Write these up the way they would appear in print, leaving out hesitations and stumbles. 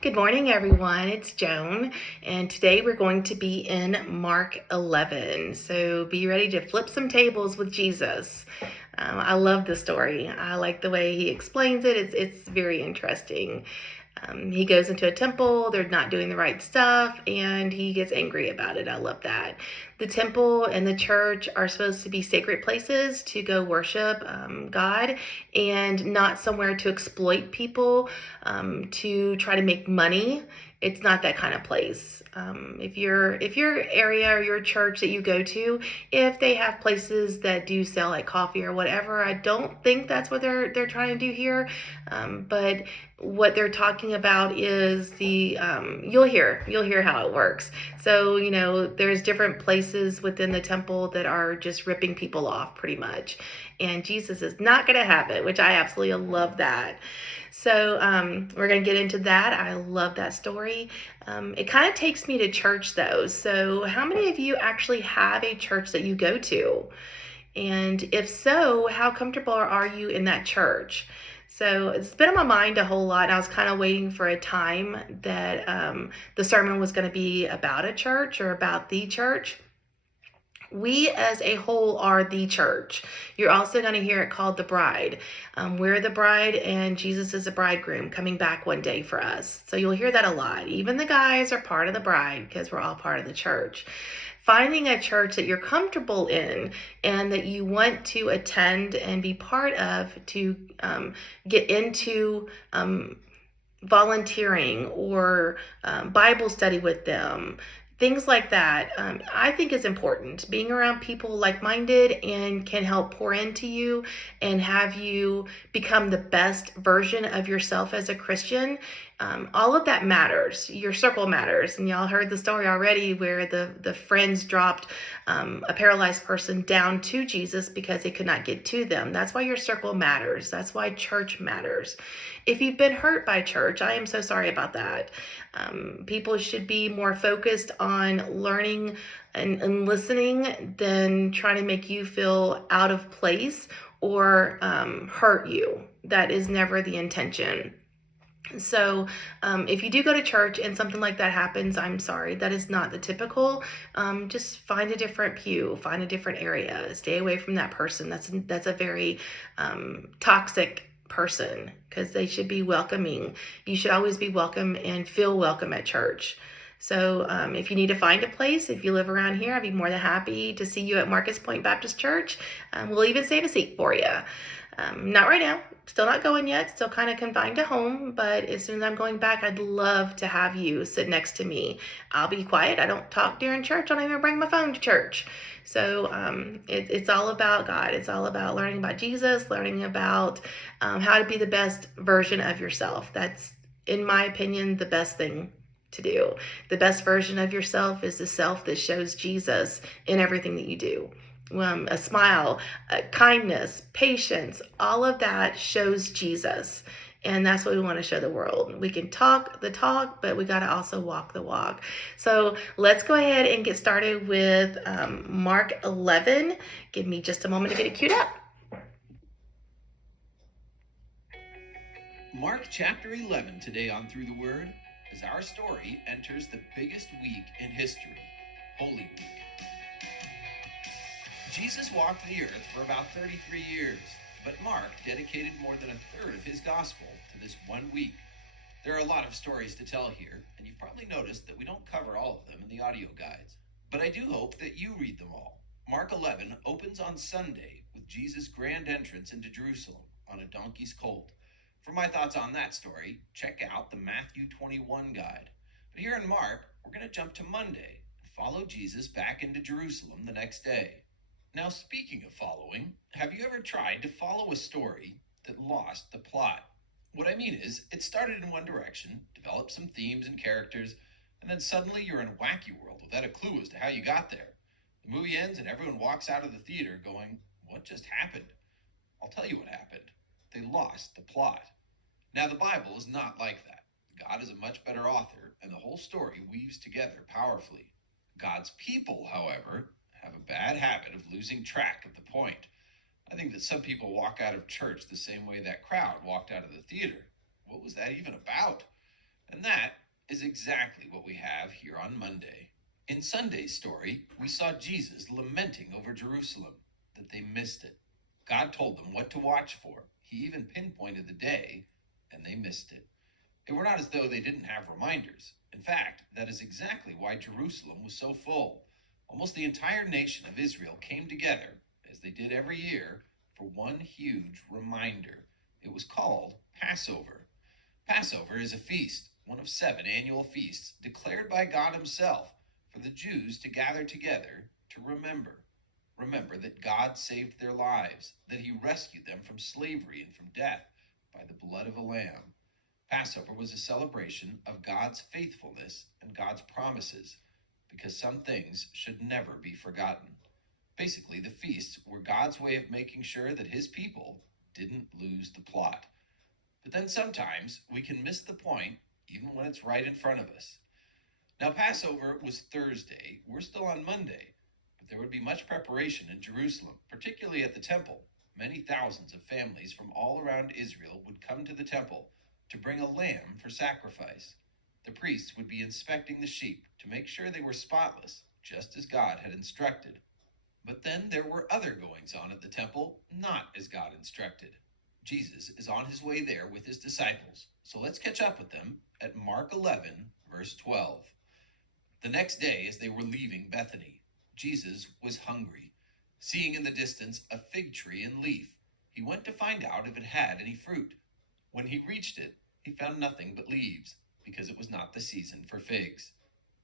Good morning, everyone. It's Joan, and today we're going to be in Mark 11. So be ready to flip some tables with Jesus. I love the story. I like the way he explains it. It's very interesting. He goes into a temple, they're not doing the right stuff, and he gets angry about it. I love that. The temple and the church are supposed to be sacred places to go worship God, and not somewhere to exploit people, to try to make money. It's not that kind of place. If your area or your church that you go to, if they have places that do sell like coffee or whatever, I don't think that's what they're trying to do here. But what they're talking about is the you'll hear how it works. So there's different places within the temple that are just ripping people off pretty much, and Jesus is not going to have it, which I absolutely love that. So we're going to get into that. I love that story. It kind of takes me to church though. So how many of you actually have a church that you go to? And if so, how comfortable are you in that church? So it's been on my mind a whole lot. And I was kind of waiting for a time that the sermon was going to be about a church or about the church. We as a whole are the church. You're also going to hear it called the bride. We're the bride, and Jesus is a bridegroom coming back one day for us. So you'll hear that a lot. Even the guys are part of the bride because we're all part of the church. Finding a church that you're comfortable in and that you want to attend and be part of to get into volunteering or Bible study with them, things like that, I think is important. Being around people like minded and can help pour into you and have you become the best version of yourself as a Christian. All of that matters. Your circle matters. And y'all heard the story already where the friends dropped a paralyzed person down to Jesus because they could not get to them. That's why your circle matters. That's why church matters. If you've been hurt by church, I am so sorry about that. People should be more focused on learning and listening than trying to make you feel out of place or hurt you. That is never the intention. So, if you do go to church and something like that happens, I'm sorry. That is not the typical. Just find a different pew, find a different area. Stay away from that person. That's a very toxic person because they should be welcoming. You should always be welcome and feel welcome at church. So, if you need to find a place, if you live around here, I'd be more than happy to see you at Marcus Point Baptist Church. We'll even save a seat for you. Not right now. Still not going yet. Still kind of confined to home. But as soon as I'm going back, I'd love to have you sit next to me. I'll be quiet. I don't talk during church. I don't even bring my phone to church. So it's all about God. It's all about learning about Jesus, learning about how to be the best version of yourself. That's, in my opinion, the best thing to do. The best version of yourself is the self that shows Jesus in everything that you do. A smile, kindness, patience, all of that shows Jesus. And that's what we want to show the world. We can talk the talk, but we got to also walk the walk. So let's go ahead and get started with Mark 11. Give me just a moment to get it queued up. Mark chapter 11 today on Through the Word, as our story enters the biggest week in history, Holy Week. Jesus walked the earth for about 33 years, but Mark dedicated more than a third of his gospel to this one week. There are a lot of stories to tell here, and you've probably noticed that we don't cover all of them in the audio guides. But I do hope that you read them all. Mark 11 opens on Sunday with Jesus' grand entrance into Jerusalem on a donkey's colt. For my thoughts on that story, check out the Matthew 21 guide. But here in Mark, we're going to jump to Monday and follow Jesus back into Jerusalem the next day. Now, speaking of following, have you ever tried to follow a story that lost the plot? What I mean is, it started in one direction, developed some themes and characters, and then suddenly you're in a wacky world without a clue as to how you got there. The movie ends and everyone walks out of the theater going, "What just happened?" I'll tell you what happened. They lost the plot. Now, the Bible is not like that. God is a much better author, and the whole story weaves together powerfully. God's people, however, have a bad habit of losing track of the point. I think that some people walk out of church the same way that crowd walked out of the theater. What was that even about? And that is exactly what we have here on Monday. In Sunday's story, we saw Jesus lamenting over Jerusalem, that they missed it. God told them what to watch for. He even pinpointed the day, and they missed it. It were not as though they didn't have reminders. In fact, that is exactly why Jerusalem was so full. Almost the entire nation of Israel came together, as they did every year, for one huge reminder. It was called Passover. Passover is a feast, one of 7 annual feasts declared by God Himself for the Jews to gather together to remember. Remember that God saved their lives, that He rescued them from slavery and from death by the blood of a lamb. Passover was a celebration of God's faithfulness and God's promises, because some things should never be forgotten. Basically, the feasts were God's way of making sure that His people didn't lose the plot. But then sometimes we can miss the point even when it's right in front of us. Now, Passover was Thursday. We're still on Monday, but there would be much preparation in Jerusalem, particularly at the temple. Many thousands of families from all around Israel would come to the temple to bring a lamb for sacrifice. The priests would be inspecting the sheep to make sure they were spotless, just as God had instructed. But then there were other goings on at the temple, not as God instructed. Jesus is on His way there with His disciples, so let's catch up with them at Mark 11, verse 12. The next day, as they were leaving Bethany, Jesus was hungry. Seeing in the distance a fig tree in leaf, He went to find out if it had any fruit. When He reached it, He found nothing but leaves, because it was not the season for figs.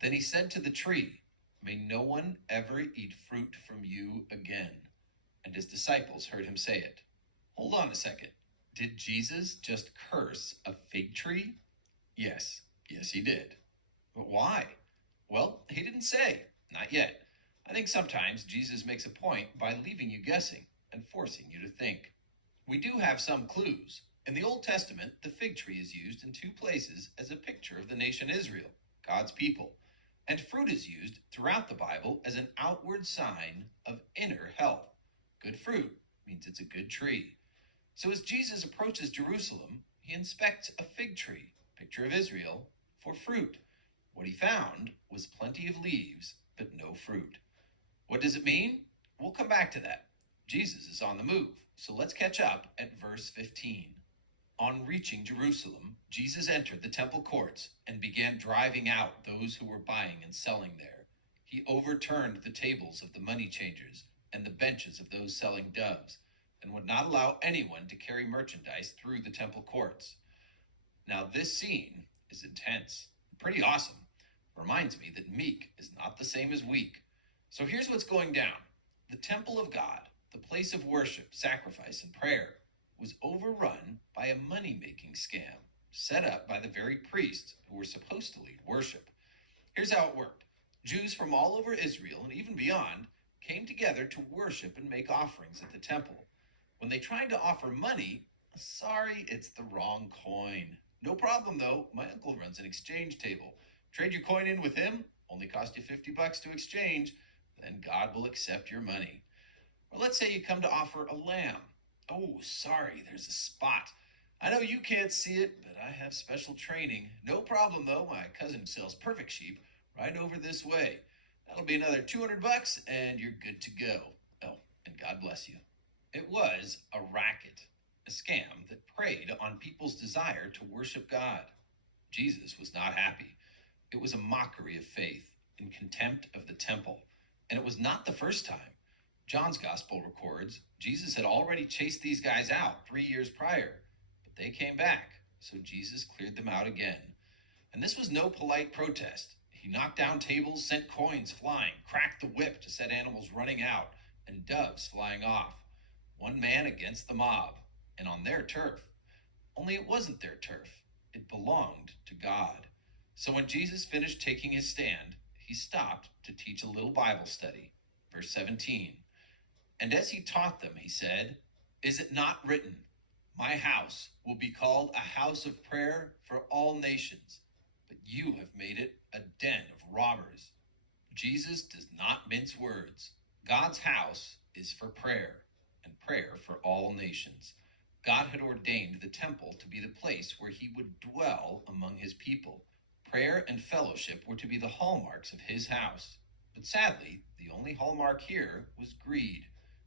Then He said to the tree, "May no one ever eat fruit from you again." And His disciples heard Him say it. Hold on a second. Did Jesus just curse a fig tree? Yes, He did. But why? Well, He didn't say. Not yet. I think sometimes Jesus makes a point by leaving you guessing and forcing you to think. We do have some clues. In the Old Testament, the fig tree is used in 2 places as a picture of the nation Israel, God's people. And fruit is used throughout the Bible as an outward sign of inner health. Good fruit means it's a good tree. So as Jesus approaches Jerusalem, He inspects a fig tree, picture of Israel, for fruit. What He found was plenty of leaves, but no fruit. What does it mean? We'll come back to that. Jesus is on the move, so let's catch up at verse 15. On reaching Jerusalem, Jesus entered the temple courts and began driving out those who were buying and selling there. He overturned the tables of the money changers and the benches of those selling doves, and would not allow anyone to carry merchandise through the temple courts. Now, this scene is intense, pretty awesome. Reminds me that meek is not the same as weak. So here's what's going down. The temple of God, the place of worship, sacrifice, and prayer, was overrun by a money-making scam set up by the very priests who were supposed to lead worship. Here's how it worked. Jews from all over Israel and even beyond came together to worship and make offerings at the temple. When they tried to offer money, sorry, it's the wrong coin. No problem though, my uncle runs an exchange table. Trade your coin in with him, only cost you $50 to exchange, then God will accept your money. Or let's say you come to offer a lamb. Oh, sorry, there's a spot. I know you can't see it, but I have special training. No problem though, my cousin sells perfect sheep right over this way. That'll be another $200 and you're good to go. Oh, and God bless you. It was a racket, a scam that preyed on people's desire to worship God. Jesus was not happy. It was a mockery of faith and contempt of the temple. And it was not the first time. John's gospel records Jesus had already chased these guys out 3 years prior, but they came back, so Jesus cleared them out again. And this was no polite protest. He knocked down tables, sent coins flying, cracked the whip to set animals running out, and doves flying off. One man against the mob, and on their turf. Only it wasn't their turf. It belonged to God. So when Jesus finished taking his stand, he stopped to teach a little Bible study. Verse 17. And as he taught them, he said, "Is it not written, 'My house will be called a house of prayer for all nations,' but you have made it a den of robbers." Jesus does not mince words. God's house is for prayer, and prayer for all nations. God had ordained the temple to be the place where he would dwell among his people. Prayer and fellowship were to be the hallmarks of his house. But sadly, the only hallmark here was greed.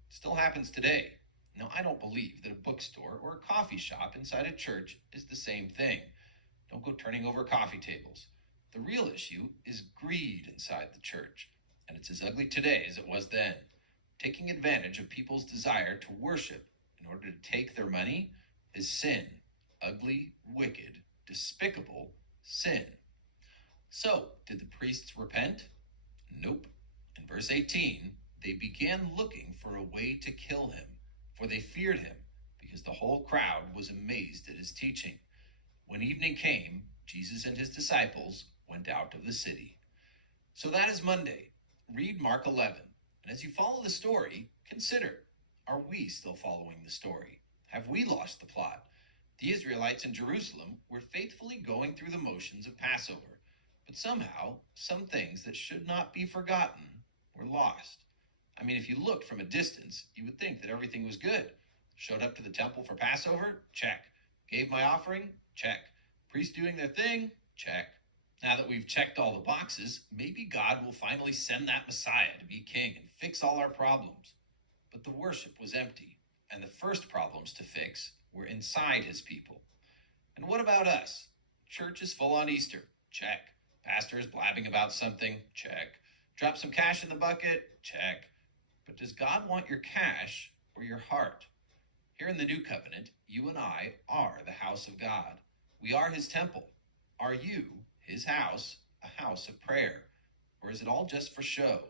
It still happens today. Now, I don't believe that a bookstore or a coffee shop inside a church is the same thing. Don't go turning over coffee tables. The real issue is greed inside the church, and it's as ugly today as it was then. Taking advantage of people's desire to worship in order to take their money is sin. Ugly, wicked, despicable sin. So, did the priests repent? Nope. In verse 18, they began looking for a way to kill him, for they feared him, because the whole crowd was amazed at his teaching. When evening came, Jesus and his disciples went out of the city. So that is Monday. Read Mark 11. And as you follow the story, consider, are we still following the story? Have we lost the plot? The Israelites in Jerusalem were faithfully going through the motions of Passover, but somehow, some things that should not be forgotten were lost. I mean, if you looked from a distance, you would think that everything was good. Showed up to the temple for Passover? Check. Gave my offering? Check. Priests doing their thing? Check. Now that we've checked all the boxes, maybe God will finally send that Messiah to be king and fix all our problems. But the worship was empty, and the first problems to fix were inside his people. And what about us? Church is full on Easter. Check. Pastor is blabbing about something? Check. Drop some cash in the bucket? Check. But does God want your cash or your heart? Here in the New Covenant, you and I are the house of God. We are his temple. Are you, his house, a house of prayer? Or is it all just for show?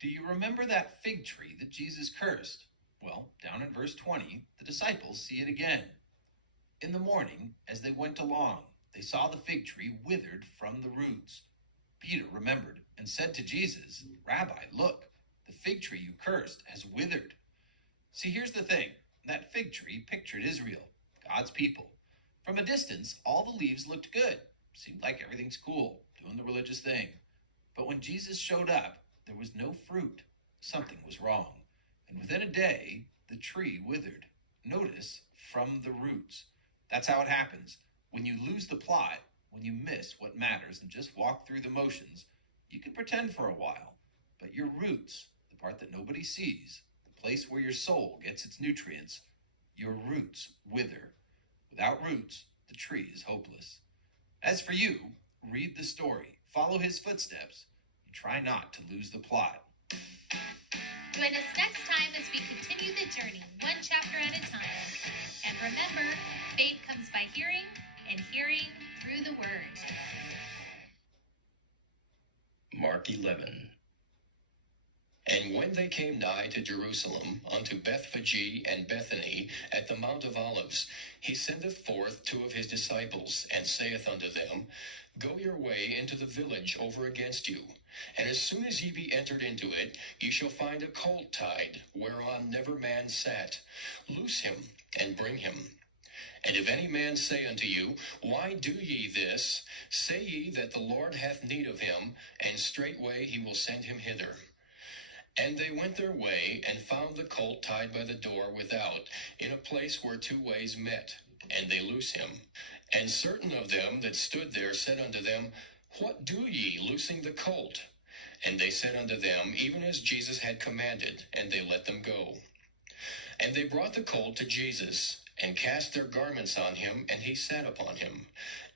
Do you remember that fig tree that Jesus cursed? Well, down in verse 20, the disciples see it again. In the morning, as they went along, they saw the fig tree withered from the roots. Peter remembered and said to Jesus, Rabbi, look, the fig tree you cursed has withered. See, here's the thing. That fig tree pictured Israel, God's people. From a distance, all the leaves looked good. Seemed like everything's cool, doing the religious thing. But when Jesus showed up, there was no fruit. Something was wrong. And within a day, the tree withered. Notice, from the roots. That's how it happens. When you lose the plot, when you miss what matters and just walk through the motions, you can pretend for a while. But your roots, the part that nobody sees, the place where your soul gets its nutrients, your roots wither. Without roots, the tree is hopeless. As for you, read the story, follow his footsteps, and try not to lose the plot. Join us next time as we continue the journey, one chapter at a time. And remember, faith comes by hearing, and hearing through the word. Mark 11. And when they came nigh to Jerusalem, unto Bethphage and Bethany, at the Mount of Olives, he sendeth forth two of his disciples, and saith unto them, Go your way into the village over against you, and as soon as ye be entered into it, ye shall find a colt tied, whereon never man sat. Loose him, and bring him. And if any man say unto you, Why do ye this? Say ye that the Lord hath need of him, and straightway he will send him hither. And they went their way, and found the colt tied by the door without, in a place where two ways met. And they loose him. And certain of them that stood there said unto them, What do ye, loosing the colt? And they said unto them, Even as Jesus had commanded, and they let them go. And they brought the colt to Jesus, and cast their garments on him, and he sat upon him.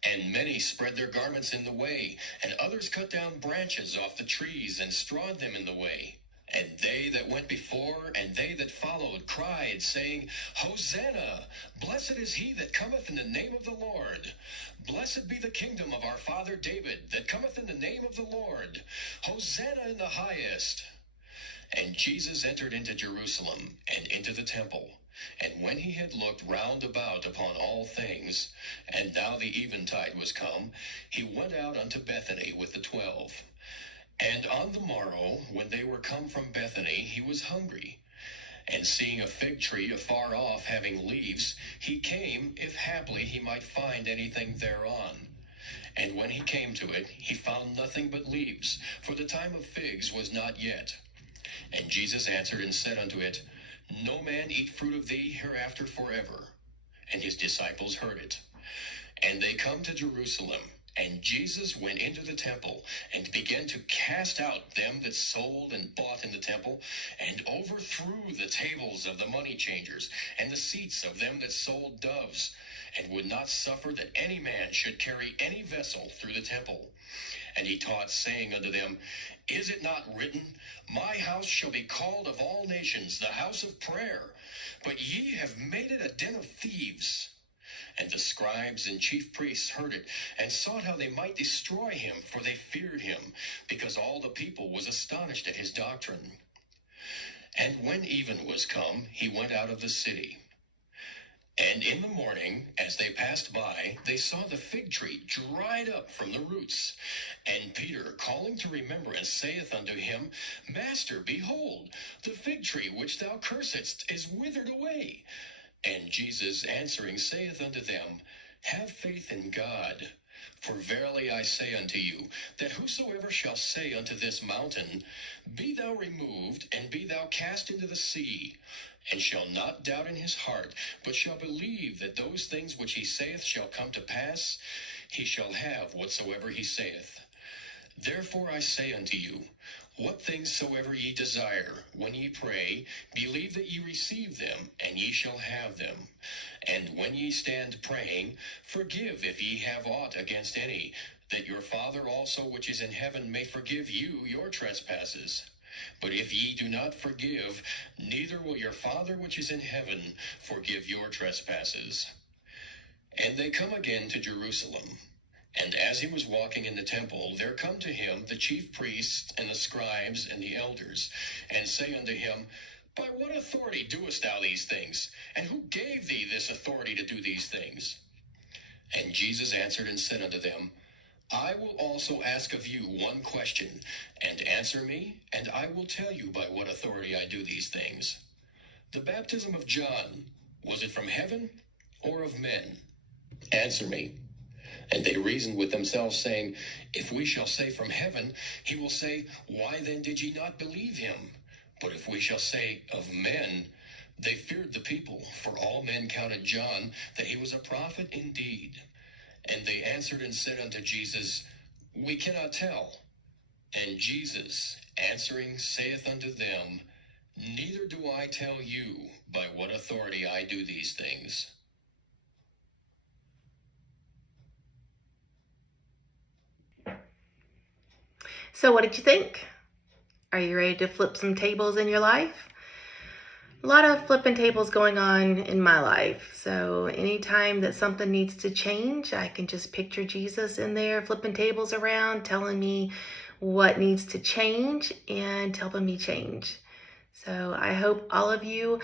And many spread their garments in the way, and others cut down branches off the trees, and strawed them in the way. And they that went before, and they that followed, cried, saying, Hosanna! Blessed is he that cometh in the name of the Lord. Blessed be the kingdom of our father David, that cometh in the name of the Lord. Hosanna in the highest. And Jesus entered into Jerusalem, and into the temple. And when he had looked round about upon all things, and now the eventide was come, he went out unto Bethany with the 12. And on the morrow, when they were come from Bethany, he was hungry. And seeing a fig tree afar off having leaves, he came, if haply he might find anything thereon. And when he came to it, he found nothing but leaves, for the time of figs was not yet. And Jesus answered and said unto it, No man eat fruit of thee hereafter forever. and his disciples heard it. And they come to Jerusalem, and Jesus went into the temple, and began to cast out them that sold and bought in the temple, and overthrew the tables of the money changers, and the seats of them that sold doves, and would not suffer that any man should carry any vessel through the temple. And he taught, saying unto them, Is it not written, My house shall be called of all nations the house of prayer? But ye have made it a den of thieves. And the scribes and chief priests heard it, and sought how they might destroy him, for they feared him, because all the people was astonished at his doctrine. And when even was come, he went out of the city. And in the morning, as they passed by, they saw the fig tree dried up from the roots. And Peter, calling to remembrance, saith unto him, Master, behold, the fig tree which thou cursedst is withered away. And Jesus answering saith unto them, Have faith in God. For verily I say unto you, that whosoever shall say unto this mountain, Be thou removed, and be thou cast into the sea, and shall not doubt in his heart, but shall believe that those things which he saith shall come to pass, he shall have whatsoever he saith. Therefore I say unto you, what things soever ye desire, when ye pray, believe that ye receive them, and ye shall have them. And when ye stand praying, forgive if ye have aught against any, that your Father also which is in heaven may forgive you your trespasses. But if ye do not forgive, neither will your Father which is in heaven forgive your trespasses. And they come again to Jerusalem. And as he was walking in the temple, there come to him the chief priests and the scribes and the elders, and say unto him, By what authority doest thou these things? And who gave thee this authority to do these things? And Jesus answered and said unto them, I will also ask of you one question, and answer me, and I will tell you by what authority I do these things. The baptism of John, was it from heaven or of men? Answer me. And they reasoned with themselves, saying, If we shall say from heaven, he will say, Why then did ye not believe him? But if we shall say of men, they feared the people, for all men counted John that he was a prophet indeed. And they answered and said unto Jesus, We cannot tell. And Jesus, answering, saith unto them, Neither do I tell you by what authority I do these things. So, what did you think? Are you ready to flip some tables in your life? A lot of flipping tables going on in my life. So anytime that something needs to change, I can just picture Jesus in there flipping tables around, telling me what needs to change and helping me change. So I hope all of you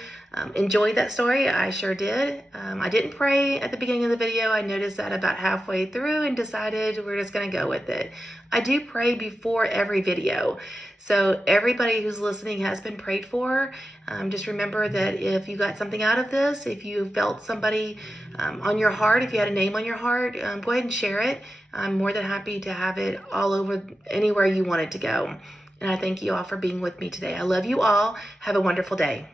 enjoyed that story. I sure did. I didn't pray at the beginning of the video. I noticed that about halfway through and decided we're just going to go with it. I do pray before every video. So everybody who's listening has been prayed for. Just remember that if you got something out of this, if you felt somebody on your heart, if you had a name on your heart, go ahead and share it. I'm more than happy to have it all over anywhere you want it to go. And I thank you all for being with me today. I love you all. Have a wonderful day.